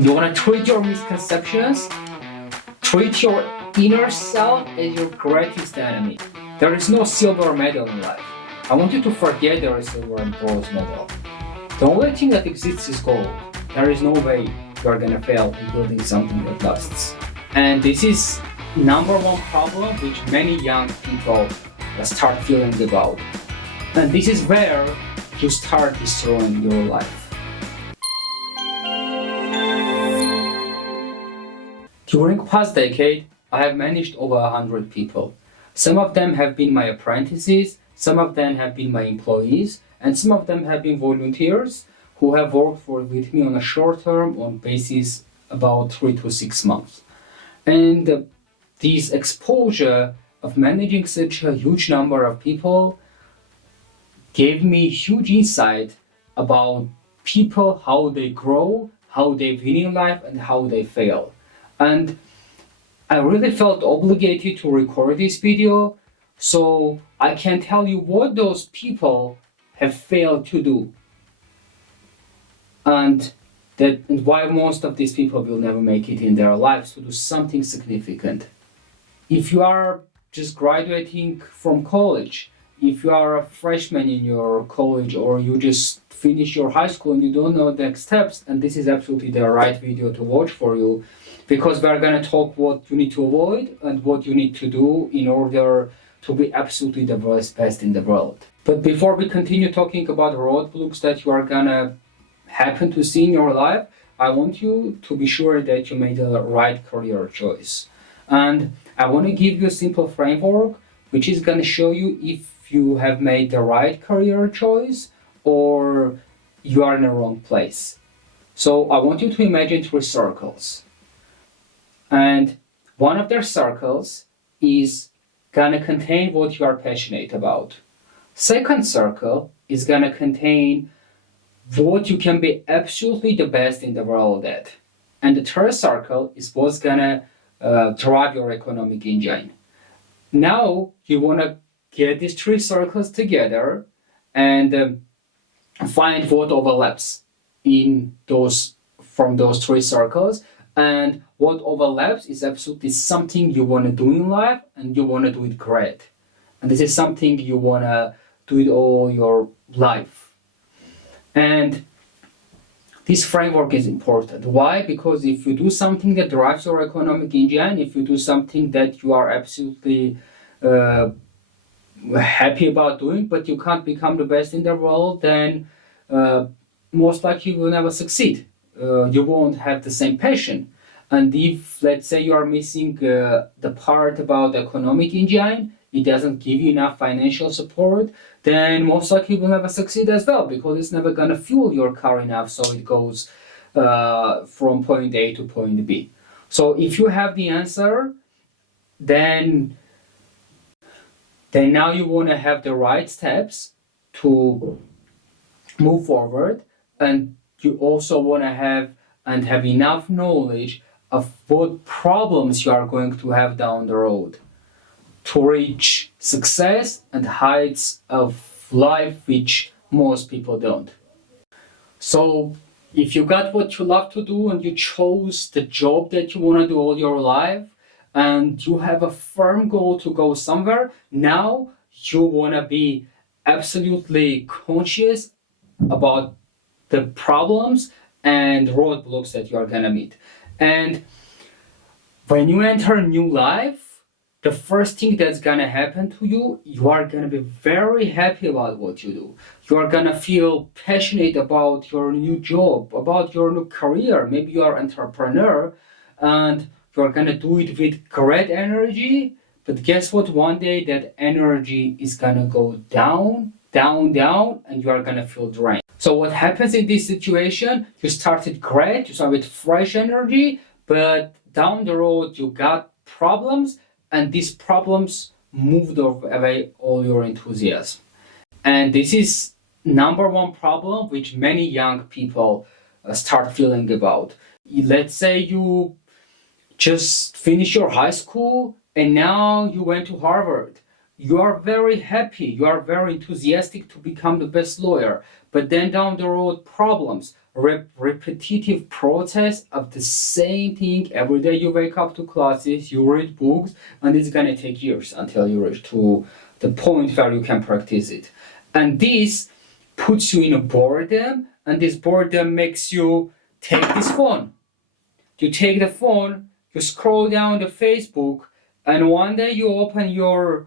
You want to treat your misconceptions, treat your inner self as your greatest enemy. There is no silver medal in life. I want you to forget there is silver and bronze medal. The only thing that exists is gold. There is no way you are gonna fail in building something that lasts. And this is number one problem which many young people start feeling about. And this is where you start destroying your life. During past decade, I have managed over 100 people. Some of them have been my apprentices, some of them have been my employees, and some of them have been volunteers who have worked with me on a short-term basis, about 3 to 6 months. And this exposure of managing such a huge number of people gave me huge insight about people, how they grow, how they win in life, and how they fail. And I really felt obligated to record this video so I can tell you what those people have failed to do and why most of these people will never make it in their lives to do something significant. If you are just graduating from college, if you are a freshman in your college, or you just finish your high school and you don't know the next steps, and this is absolutely the right video to watch for you, because we're going to talk what you need to avoid and what you need to do in order to be absolutely the best in the world. But before we continue talking about roadblocks that you are going to happen to see in your life, I want you to be sure that you made the right career choice. And I want to give you a simple framework which is going to show you if you have made the right career choice or you are in the wrong place. So I want you to imagine 3 circles. And one of their circles is gonna contain what you are passionate about. Second circle is gonna contain what you can be absolutely the best in the world at. And the third circle is what's gonna drive your economic engine. Now you wanna get these 3 circles together and find what overlaps from those 3 circles. And what overlaps is absolutely something you want to do in life and you want to do it great. And this is something you want to do it all your life. And this framework is important. Why? Because if you do something that drives your economic engine, if you do something that you are absolutely happy about doing, but you can't become the best in the world, then most likely you will never succeed. You won't have the same passion. And if, let's say, you are missing the part about the economic engine, it doesn't give you enough financial support, then most likely you will never succeed as well, because it's never going to fuel your car enough so it goes from point A to point B. So if you have the answer, then now you want to have the right steps to move forward, and you also want to have enough knowledge of what problems you are going to have down the road to reach success and heights of life which most people don't. So if you got what you love to do and you chose the job that you want to do all your life and you have a firm goal to go somewhere, now you want to be absolutely conscious about the problems and roadblocks that you are going to meet. And when you enter a new life, the first thing that's going to happen to you, you are going to be very happy about what you do. You are going to feel passionate about your new job, about your new career. Maybe you are an entrepreneur and you are going to do it with great energy. But guess what? One day that energy is going to go down, and you are going to feel drained. So what happens in this situation? You started great, you started with fresh energy, but down the road you got problems, and these problems moved away all your enthusiasm. And this is number one problem which many young people start feeling about. Let's say you just finished your high school and now you went to Harvard. You are very happy, you are very enthusiastic to become the best lawyer, but then down the road problems, repetitive process of the same thing every day. You wake up to classes, you read books, and it's gonna take years until you reach to the point where you can practice it. And this puts you in a boredom, and this boredom makes you take this phone. You take the phone, you scroll down the Facebook, and one day you open your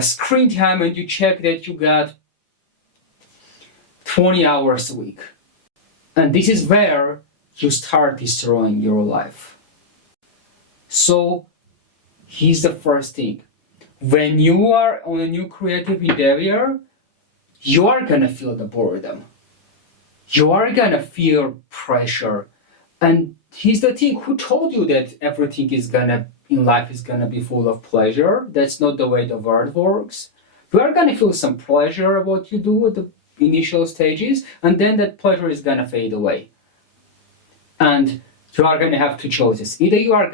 screen time and you check that you got 20 hours a week. And this is where you start destroying your life. So here's the first thing. When you are on a new creative endeavor, you are gonna feel the boredom. You are gonna feel pressure. And here's the thing, who told you that everything in life is gonna be full of pleasure? That's not the way the world works. You are gonna feel some pleasure about what you do at the initial stages, and then that pleasure is gonna fade away. And you are gonna have two choices. Either you are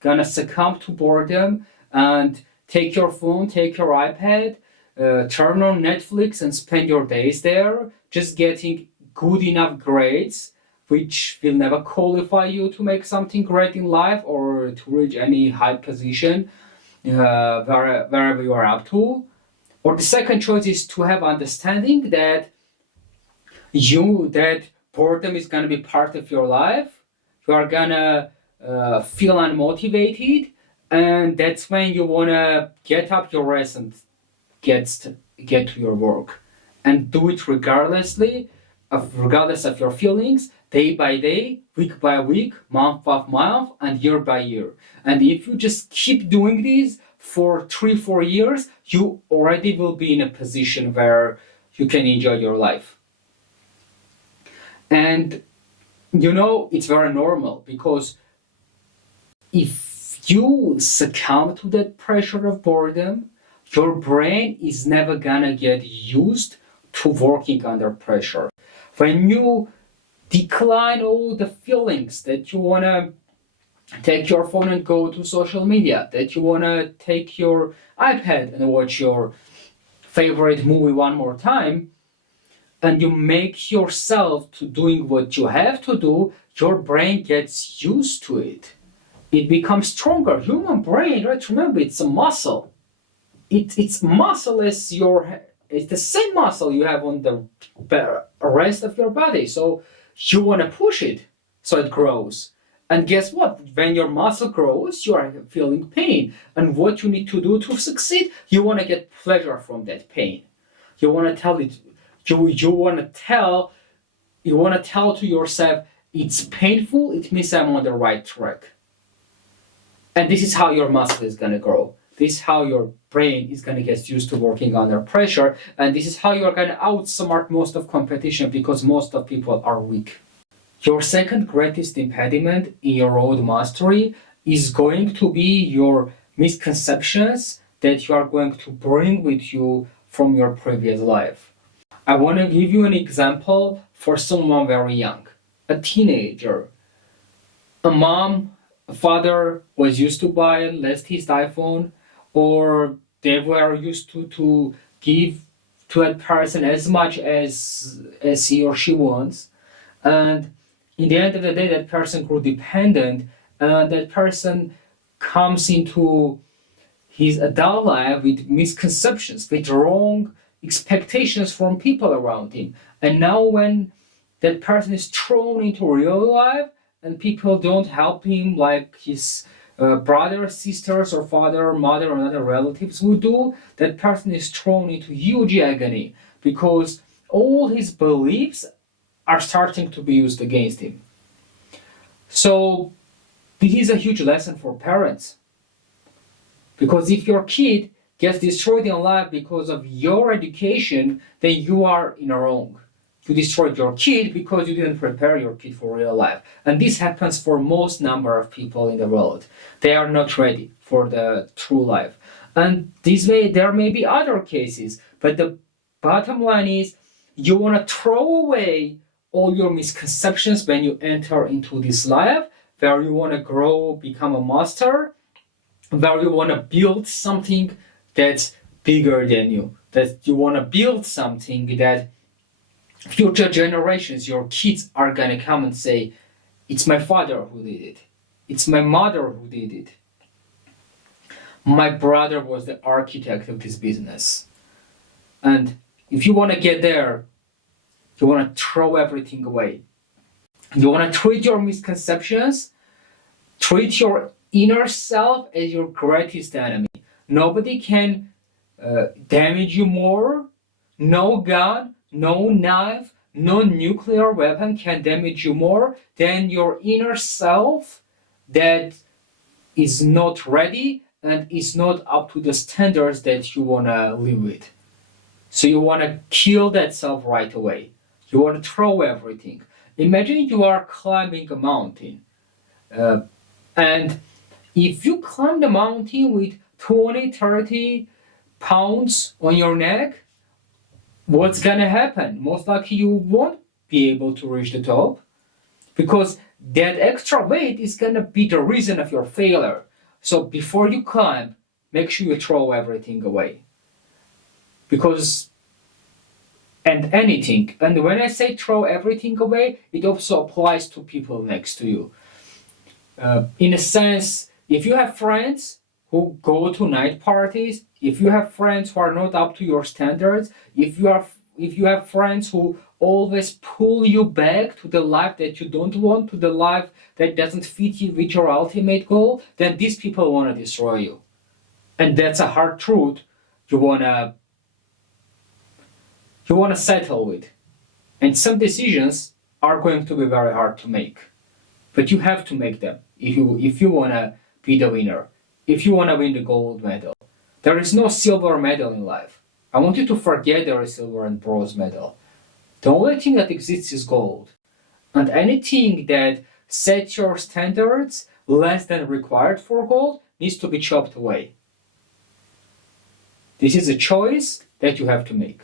gonna succumb to boredom and take your phone, take your iPad, turn on Netflix and spend your days there, just getting good enough grades, which will never qualify you to make something great in life or to reach any high position wherever you are up to. Or the second choice is to have understanding that boredom is gonna be part of your life. You are gonna feel unmotivated, and that's when you wanna get up your ass and get to your work, and do it regardless of your feelings, day by day, week by week, month by month, and year by year. And if you just keep doing this for 3-4 years, you already will be in a position where you can enjoy your life. And it's very normal, because if you succumb to that pressure of boredom, your brain is never gonna get used to working under pressure. When you decline all the feelings that you wanna take your phone and go to social media, that you wanna take your iPad and watch your favorite movie one more time, and you make yourself to doing what you have to do, your brain gets used to it. It becomes stronger. Human brain, right? Remember, it's a muscle. It's muscle as it's the same muscle you have on the rest of your body. So you want to push it so it grows. And guess what? When your muscle grows, you are feeling pain. And what you need to do to succeed, you want to get pleasure from that pain. You want to tell it. You want to tell to yourself, it's painful. It means I'm on the right track. And this is how your muscle is going to grow. This is how your brain is going to get used to working under pressure. And this is how you're going to outsmart most of competition, because most of people are weak. Your second greatest impediment in your road mastery is going to be your misconceptions that you are going to bring with you from your previous life. I want to give you an example for someone very young, a teenager. A father was used to buy a latest iPhone, or they were used to give to that person as much as he or she wants. And in the end of the day, that person grew dependent, and that person comes into his adult life with misconceptions, with wrong expectations from people around him. And now when that person is thrown into real life and people don't help him like his brothers, sisters, or father, mother, or other relatives would do, that person is thrown into huge agony, because all his beliefs are starting to be used against him. So this is a huge lesson for parents, because if your kid gets destroyed in life because of your education, then you are in the wrong. You destroyed your kid because you didn't prepare your kid for real life. And this happens for most number of people in the world. They are not ready for the true life. And this way, there may be other cases, but the bottom line is, you want to throw away all your misconceptions when you enter into this life, where you want to grow, become a master, where you want to build something that's bigger than you, that you want to build something that future generations, your kids are gonna come and say, it's my father who did it. It's my mother who did it. My brother was the architect of this business. And if you want to get there, you want to throw everything away. You want to treat your misconceptions, treat your inner self as your greatest enemy. Nobody can damage you more. No gun, no knife, no nuclear weapon can damage you more than your inner self that is not ready and is not up to the standards that you want to live with. So you want to kill that self right away. You want to throw everything. Imagine you are climbing a mountain. And if you climb the mountain with 20, 30 pounds on your neck, what's going to happen? Most likely you won't be able to reach the top, because that extra weight is going to be the reason of your failure. So before you climb, make sure you throw everything away. Because, and anything, and when I say throw everything away, it also applies to people next to you. In a sense, if you have friends who go to night parties, if you have friends who are not up to your standards, if you have friends who always pull you back to the life that you don't want, to the life that doesn't fit you with your ultimate goal, then these people want to destroy you. And that's a hard truth you wanna settle with. And some decisions are going to be very hard to make, but you have to make them if you wanna be the winner, if you wanna win the gold medal. There is no silver medal in life. I want you to forget there is silver and bronze medal. The only thing that exists is gold. And anything that sets your standards less than required for gold needs to be chopped away. This is a choice that you have to make.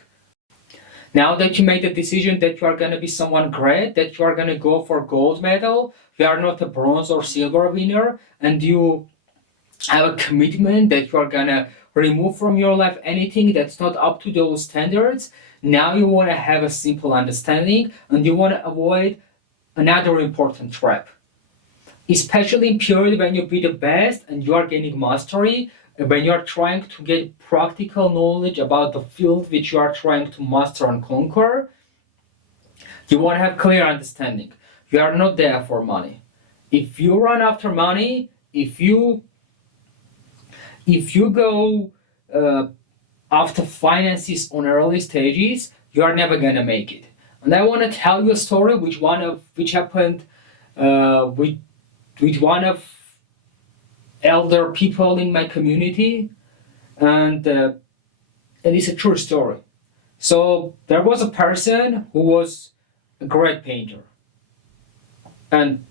Now that you made the decision that you are going to be someone great, that you are going to go for gold medal, you are not a bronze or silver winner, and you have a commitment that you are going to remove from your life anything that's not up to those standards, now you want to have a simple understanding and you want to avoid another important trap. Especially in period when you be the best and you are gaining mastery, when you are trying to get practical knowledge about the field which you are trying to master and conquer, you want to have clear understanding. You are not there for money. If you run after money, if you go after finances on early stages, you are never gonna make it. And I want to tell you a story which happened with one of elder people in my community, and it's a true story. So there was a person who was a great painter, and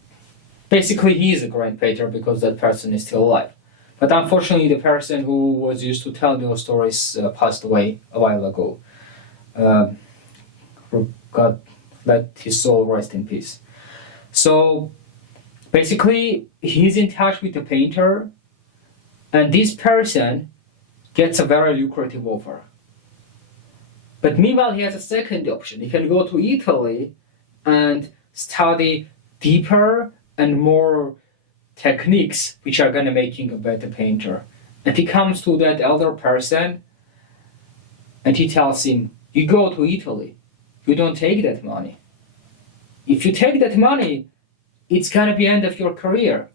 basically he is a great painter because that person is still alive. But unfortunately, the person who was used to tell those stories passed away a while ago. God let his soul rest in peace. So basically, he's in touch with the painter, and this person gets a very lucrative offer. But meanwhile, he has a second option. He can go to Italy and study deeper and more techniques which are going to make him a better painter. And he comes to that elder person and he tells him, you go to Italy, you don't take that money. If you take that money, it's going to be end of your career.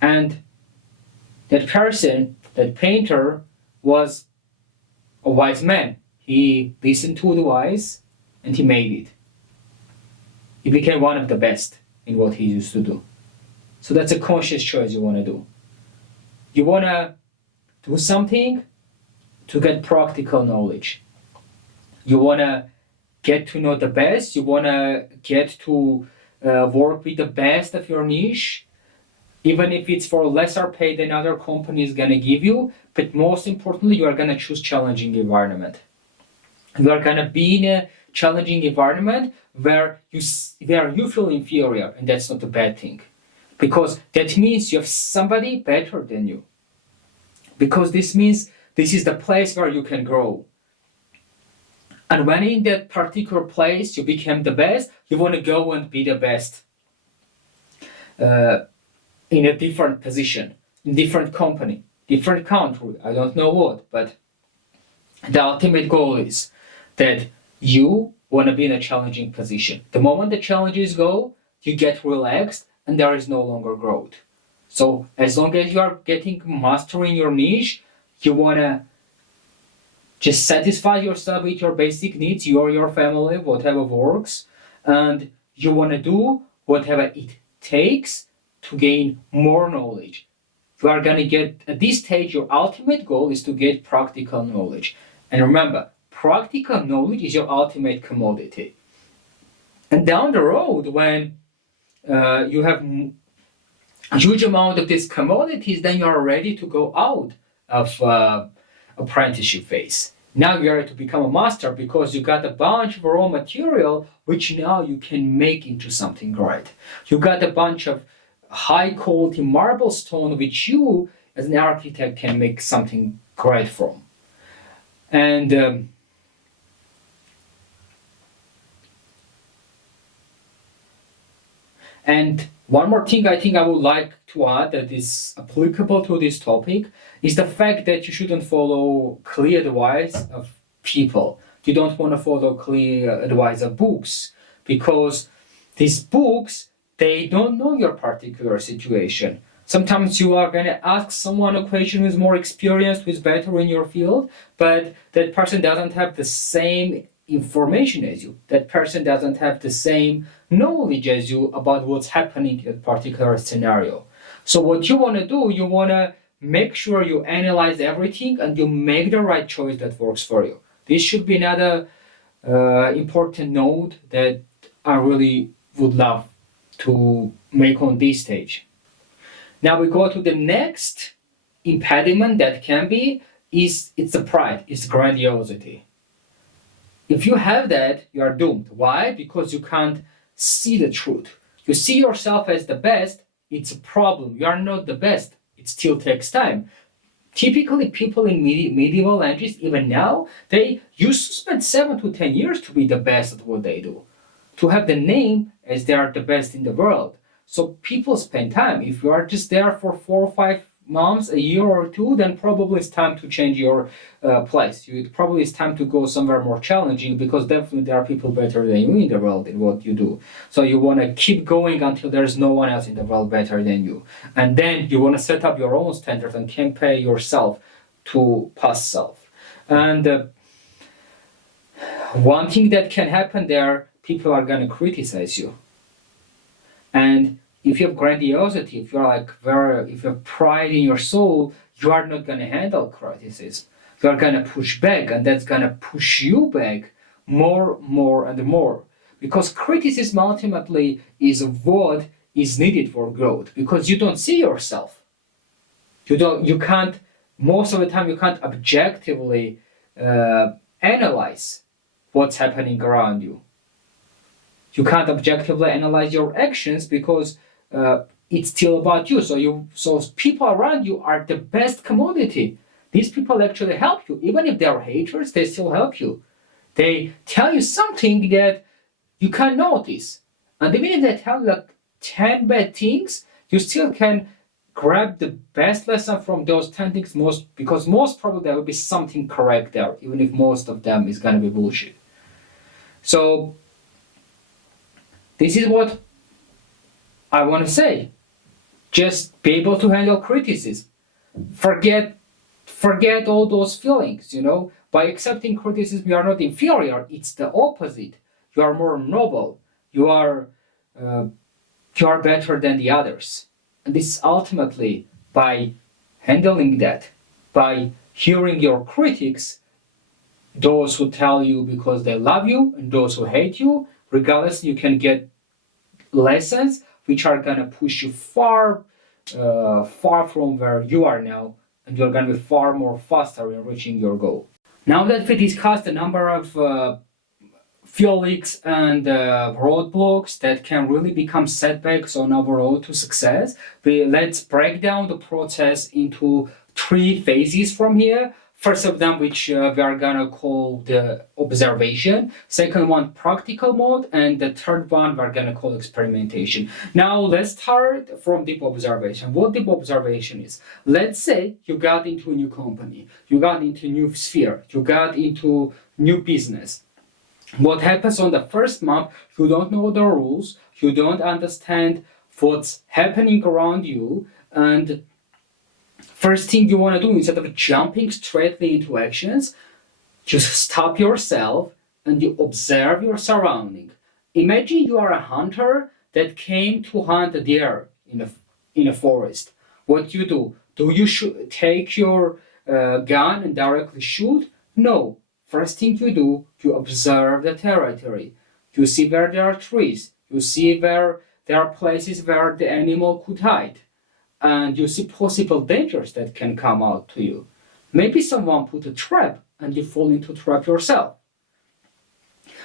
And that person, that painter, was a wise man. He listened to the wise and he made it. He became one of the best in what he used to do. So that's a conscious choice you want to do. You want to do something to get practical knowledge. You want to get to know the best. You want to get to work with the best of your niche, even if it's for lesser pay than other companies going to give you. But most importantly, you are going to choose challenging environment. You are going to be in a challenging environment where you feel inferior, and that's not a bad thing, because that means you have somebody better than you, because this means this is the place where you can grow. And when in that particular place you became the best, you want to go and be the best in a different position, in different company, different country, I don't know what, but the ultimate goal is that you want to be in a challenging position. The moment the challenges go, you get relaxed and there is no longer growth. So as long as you are mastering your niche, you want to just satisfy yourself with your basic needs, you or your family, whatever works, and you want to do whatever it takes to gain more knowledge. You are going to get, at this stage, your ultimate goal is to get practical knowledge. And remember, practical knowledge is your ultimate commodity. And down the road, when you have a huge amount of these commodities, then you are ready to go out of apprenticeship phase. Now you are to become a master because you got a bunch of raw material which now you can make into something great. You got a bunch of high quality marble stone which you as an architect can make something great from. And one more thing I think I would like to add that is applicable to this topic is the fact that you shouldn't follow clear advice of people. You don't want to follow clear advice of books because these books, they don't know your particular situation. Sometimes you are going to ask someone a question who's more experienced, who's better in your field, but that person doesn't have the same information as you. That person doesn't have the same knowledge as you about what's happening in a particular scenario. So what you want to do, you want to make sure you analyze everything and you make the right choice that works for you. This should be another important note that I really would love to make on this stage. Now we go to the next impediment that can be, it's the pride, it's grandiosity. If you have that, you are doomed. Why? Because you can't see the truth. You see yourself as the best, it's a problem. You are not the best. It still takes time. Typically, people in medieval ages, even now, they used to spend 7 to 10 years to be the best at what they do, to have the name as they are the best in the world. So people spend time. If you are just there for 4 or 5 months, a year or two, then probably it's time to change your place. Probably it's time to go somewhere more challenging because definitely there are people better than you in the world in what you do. So you want to keep going until there's no one else in the world better than you. And then you want to set up your own standards and compare yourself to past self. And one thing that can happen there, people are going to criticize you. And if you have grandiosity, if you have pride in your soul, you are not going to handle criticism. You are going to push back, and that's going to push you back more and more. Because criticism ultimately is what is needed for growth. Because you don't see yourself. Most of the time you can't objectively analyze what's happening around you. You can't objectively analyze your actions because it's still about you. So people around you are the best commodity. These people actually help you. Even if they're haters, they still help you. They tell you something that you can't notice. And even if they tell you like 10 bad things, you still can grab the best lesson from those 10 things because most probably there will be something correct there, even if most of them is going to be bullshit. So this is what I want to say. Just be able to handle criticism. Forget all those feelings, By accepting criticism, you are not inferior. It's the opposite. You are more noble. You are better than the others. And this ultimately, by handling that, by hearing your critics, those who tell you because they love you and those who hate you, regardless, you can get lessons which are going to push you far from where you are now, and you're going to be far more faster in reaching your goal. Now that we discussed a number of fuel leaks and roadblocks that can really become setbacks on our road to success, let's break down the process into 3 phases from here. First of them, which we are gonna call the observation. Second one, practical mode, and the third one we're gonna call experimentation. Now let's start from deep observation. What deep observation is? Let's say you got into a new company, you got into a new sphere, you got into new business. What happens on the first month? You don't know the rules, you don't understand what's happening around you, and first thing you want to do, instead of jumping straightly into actions, just stop yourself and you observe your surrounding. Imagine you are a hunter that came to hunt a deer in a forest. What you do? Do you take your gun and directly shoot? No. First thing you do, you observe the territory. You see where there are trees. You see where there are places where the animal could hide. And you see possible dangers that can come out to you. Maybe someone put a trap and you fall into a trap yourself.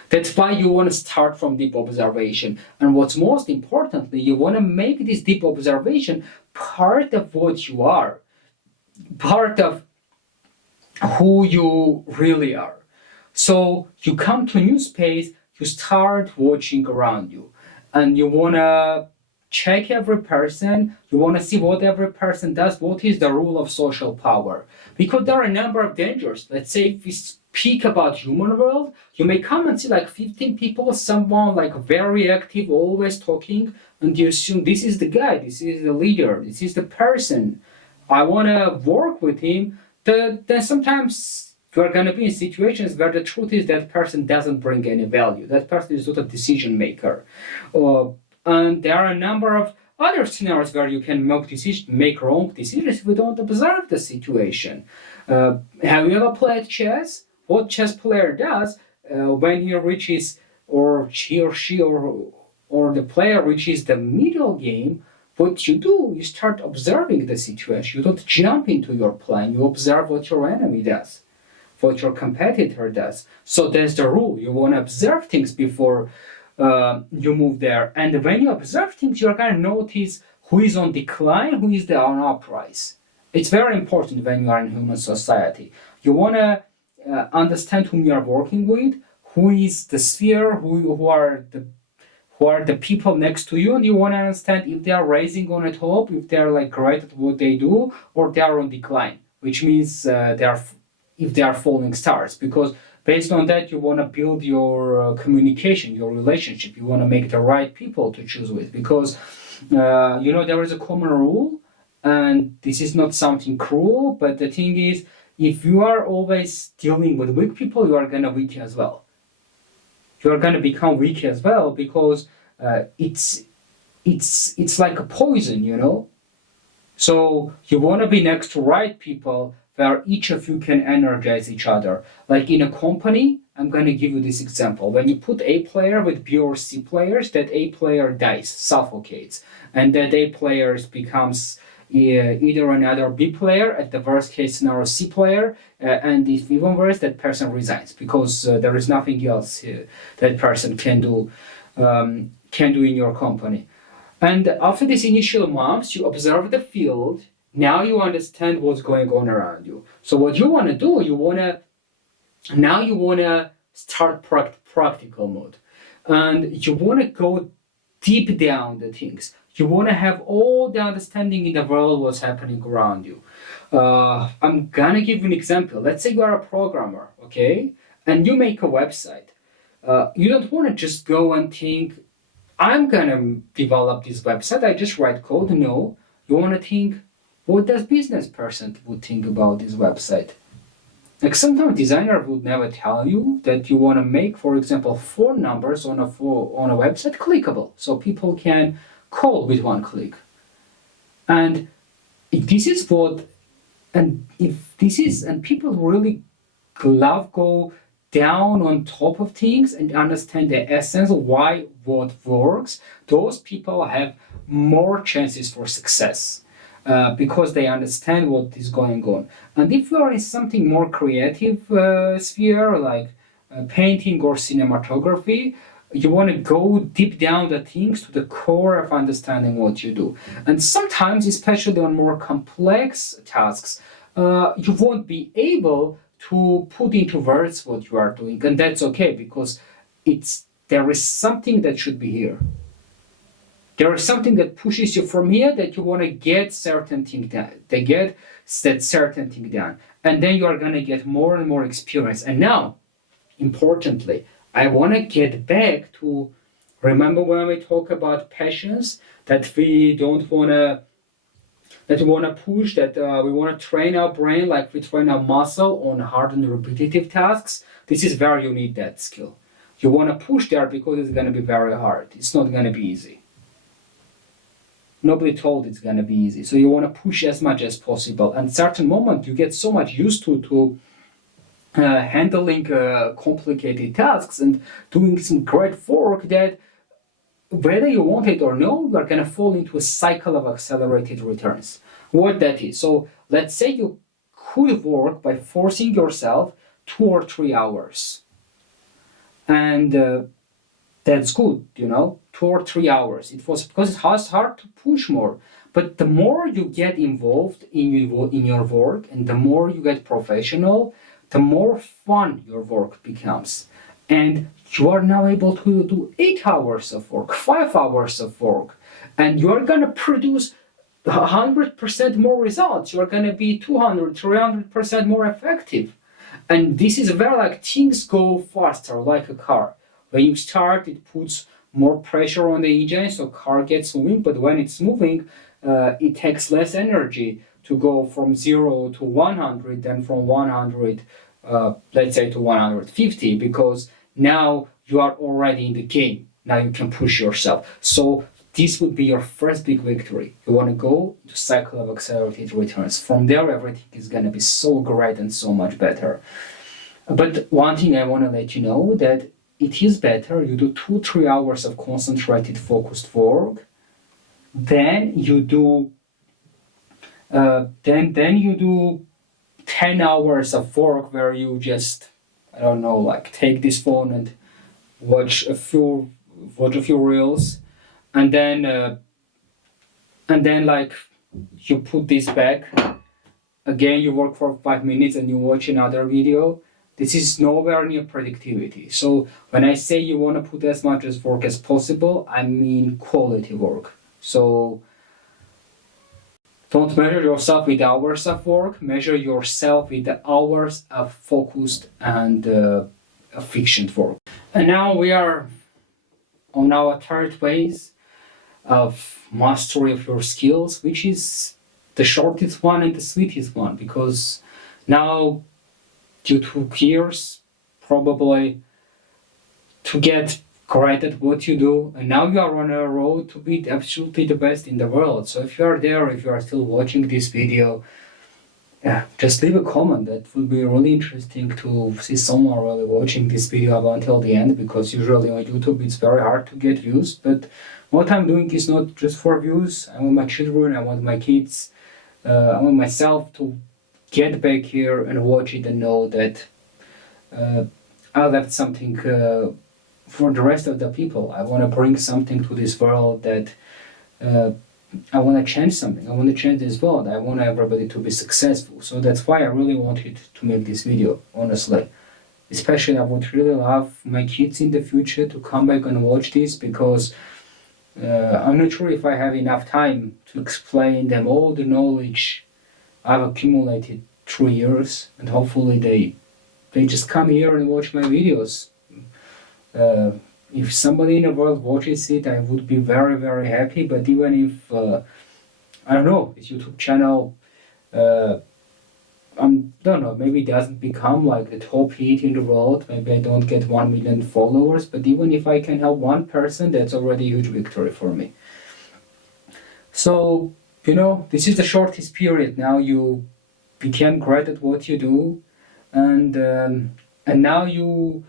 That's why you want to start from deep observation. And what's most importantly, you want to make this deep observation part of what you are, part of who you really are. So you come to a new space, you start watching around you, and you want to check every person, you want to see what every person does, what is the rule of social power. Because there are a number of dangers. Let's say if we speak about human world, you may come and see like 15 people, someone like very active, always talking, and you assume this is the guy, this is the leader, this is the person. I want to work with him. Then sometimes you are going to be in situations where the truth is that person doesn't bring any value. That person is not a decision maker. And there are a number of other scenarios where you can make wrong decisions if you don't observe the situation. Have you ever played chess? What chess player does when he reaches, or he or she or the player reaches the middle game, what you do, you start observing the situation. You don't jump into your plan. You observe what your enemy does, what your competitor does. So there's the rule. You want to observe things before you move there. And when you observe things, you're going to notice who is on decline, who is on uprise. It's very important when you are in human society. You want to understand whom you are working with, who is the sphere, who are the people next to you, and you want to understand if they are rising on the top, if they are like great at what they do, or they are on decline, which means if they are falling stars. Because based on that, you want to build your communication, your relationship. You want to make the right people to choose with. Because, there is a common rule, and this is not something cruel, but the thing is, if you are always dealing with weak people, you are going to weak as well. You are going to become weak as well, because it's like a poison, So you want to be next to right people where each of you can energize each other. Like in a company, I'm going to give you this example. When you put A player with B or C players, that A player dies, suffocates, and that A player becomes either another B player, at the worst case scenario C player, and if even worse, that person resigns, because there is nothing else that person can do in your company. And after these initial months, you observe the field. Now you understand what's going on around you. So what you want to do, you want to start practical mode, and you want to go deep down the things. You want to have all the understanding in the world what's happening around you. I'm gonna give you an example. Let's say you are a programmer, okay, and you make a website. You don't want to just go and think, I'm gonna develop this website, I just write code. No, you want to think, what does business person would think about this website? Like sometimes designer would never tell you that you want to make, for example, phone numbers on a website clickable, so people can call with one click. And this is what, and people really go down on top of things and understand the essence of why what works. Those people have more chances for success. Because they understand what is going on. And if you are in something more creative sphere, like painting or cinematography, you want to go deep down the things to the core of understanding what you do. And sometimes, especially on more complex tasks, you won't be able to put into words what you are doing, and that's okay, because there is something that should be here. There is something that pushes you from here, that you want to get certain thing done. They get that certain thing done, and then you are going to get more and more experience. And now, importantly, I want to get back to, remember when we talk about passions, that we don't want to, that we want to push, that we want to train our brain like we train our muscle on hard and repetitive tasks. This is where you need that skill. You want to push there because it's going to be very hard. It's not going to be easy. Nobody told it's going to be easy. So you want to push as much as possible. And certain moment you get so much used to handling complicated tasks and doing some great work that whether you want it or no, you are going to fall into a cycle of accelerated returns. What that is. So let's say you could work by forcing yourself 2 or 3 hours. And that's good, 2 or 3 hours. It was because it's hard to push more. But the more you get involved in your work and the more you get professional, the more fun your work becomes. And you are now able to do 8 hours of work, 5 hours of work, and you are going to produce 100% more results. You are going to be 200, 300% more effective. And this is where things go faster, like a car. When you start, it puts more pressure on the engine, so car gets moving. But when it's moving, it takes less energy to go from 0 to 100 than from 100, let's say, to 150, because now you are already in the game. Now you can push yourself. So this would be your first big victory. You want to go to cycle of accelerated returns. From there, everything is going to be so great and so much better. But one thing I want to let you know, that it is better you do 2-3 hours of concentrated, focused work, then you do 10 hours of work where you just, take this phone and watch a few reels, and then you put this back again, you work for 5 minutes and you watch another video. This is nowhere near productivity. So when I say you want to put as much as work as possible, I mean quality work. So don't measure yourself with hours of work, measure yourself with the hours of focused and efficient work. And now we are on our third phase of mastery of your skills, which is the shortest one and the sweetest one, because now you took years probably to get great at what you do, and now you are on a road to be absolutely the best in the world. So if you are there, if you are still watching this video, just leave a comment. That would be really interesting to see someone really watching this video up until the end, because usually on YouTube it's very hard to get views. But what I'm doing is not just for views. I want my children, I want my kids, I want myself to get back here and watch it and know that I left something for the rest of the people. I want to bring something to this world, that I want to change something. I want to change this world. I want everybody to be successful. So that's why I really wanted to make this video, honestly. Especially I would really love my kids in the future to come back and watch this, because I'm not sure if I have enough time to explain them all the knowledge I've accumulated through years, and hopefully they just come here and watch my videos. If somebody in the world watches it, I would be very, very happy. But even if, I don't know, this YouTube channel, don't know, maybe it doesn't become like the top hit in the world, maybe I don't get 1 million followers, but even if I can help one person, that's already a huge victory for me. So, this is the shortest period. Now you became great at what you do, and now you,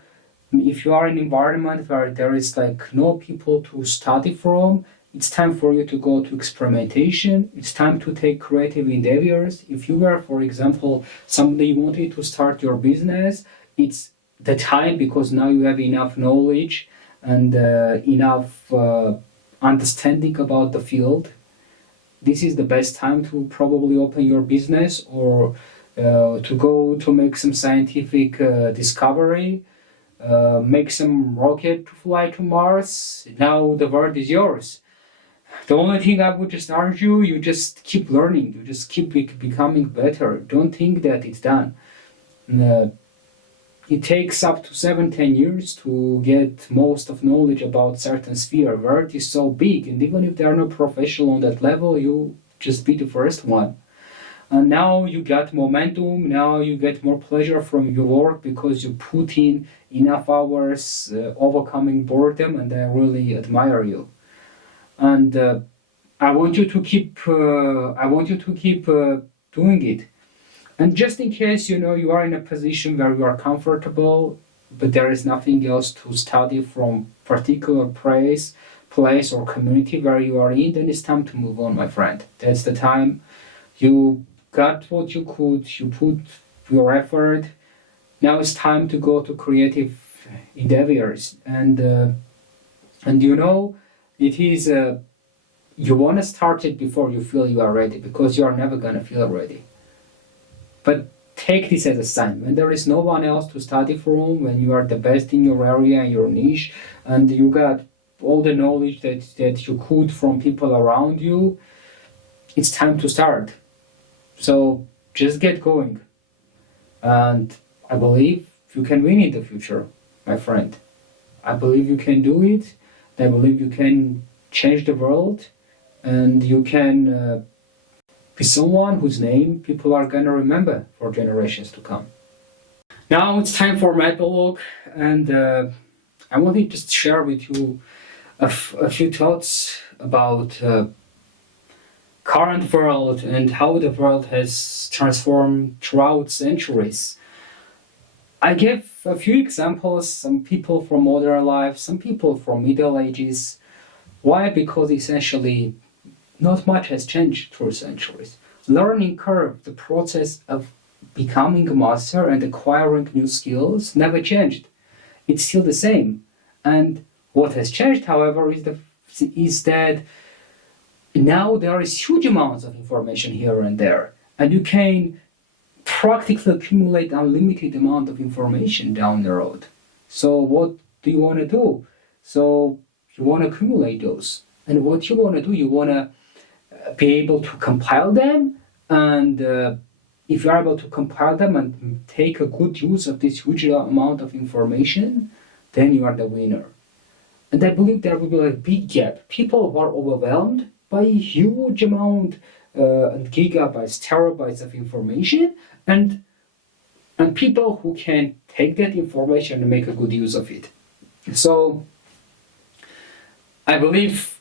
if you are in an environment where there is no people to study from, it's time for you to go to experimentation. It's time to take creative endeavors. If you were, for example, somebody wanted to start your business, it's the time, because now you have enough knowledge and enough understanding about the field. this is the best time to probably open your business or to go to make some scientific discovery, make some rocket to fly to Mars. Now the world is yours. The only thing I would just urge you, you just keep learning, you just keep becoming better. Don't think that it's done. It takes up to 7-10 years to get most of knowledge about certain sphere. World is so big, and even if they are not professional on that level, you just be the first one. And now you get momentum, now you get more pleasure from your work because you put in enough hours overcoming boredom, and I really admire you. And I want you to keep doing it. And just in case you are in a position where you are comfortable, but there is nothing else to study from particular place or community where you are in, then it's time to move on, my friend. That's the time. You got what you could, you put your effort. Now it's time to go to creative endeavors. And it is you want to start it before you feel you are ready, because you are never going to feel ready. But take this as a sign. When there is no one else to study from, when you are the best in your area, in your niche, and you got all the knowledge that you could from people around you, it's time to start. So just get going. And I believe you can win in the future, my friend. I believe you can do it. I believe you can change the world, and you can be someone whose name people are going to remember for generations to come. Now it's time for my epilogue, and I want to just share with you a few thoughts about current world and how the world has transformed throughout centuries. I gave a few examples, some people from modern life, some people from Middle Ages. Why? Because essentially not much has changed through centuries. Learning curve, the process of becoming a master and acquiring new skills, never changed. It's still the same. And what has changed, however, is that now there is huge amounts of information here and there, and you can practically accumulate unlimited amount of information down the road. So what do you want to do? So you want to accumulate those. And what you want to do, you want to be able to compile them, and if you're able to compile them and take a good use of this huge amount of information, then you are the winner. And I believe there will be a big gap. People who are overwhelmed by a huge amount and gigabytes, terabytes of information, and people who can take that information and make a good use of it. So I believe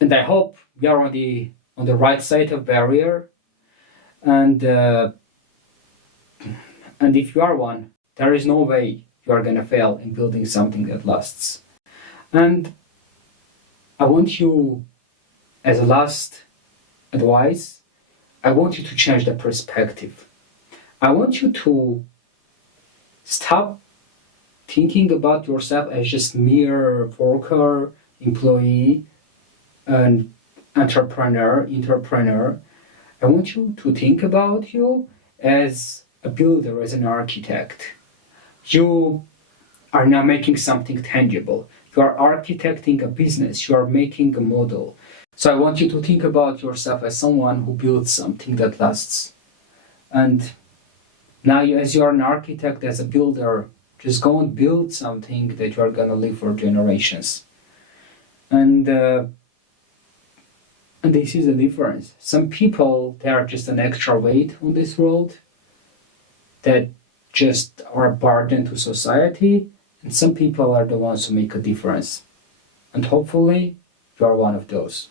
and I hope we are on the right side of barrier, and if you are one, there is no way you are gonna fail in building something that lasts. And I want you, as a last advice, I want you to change the perspective. I want you to stop thinking about yourself as just mere worker, employee, and entrepreneur. I want you to think about you as a builder, as an architect. You are now making something tangible. You are architecting a business. You are making a model. So I want you to think about yourself as someone who builds something that lasts. And now, as you are an architect, as a builder, just go and build something that you are going to live for generations. And this is the difference. Some people, they are just an extra weight on this world that just are a burden to society, and some people are the ones who make a difference. And hopefully, you are one of those.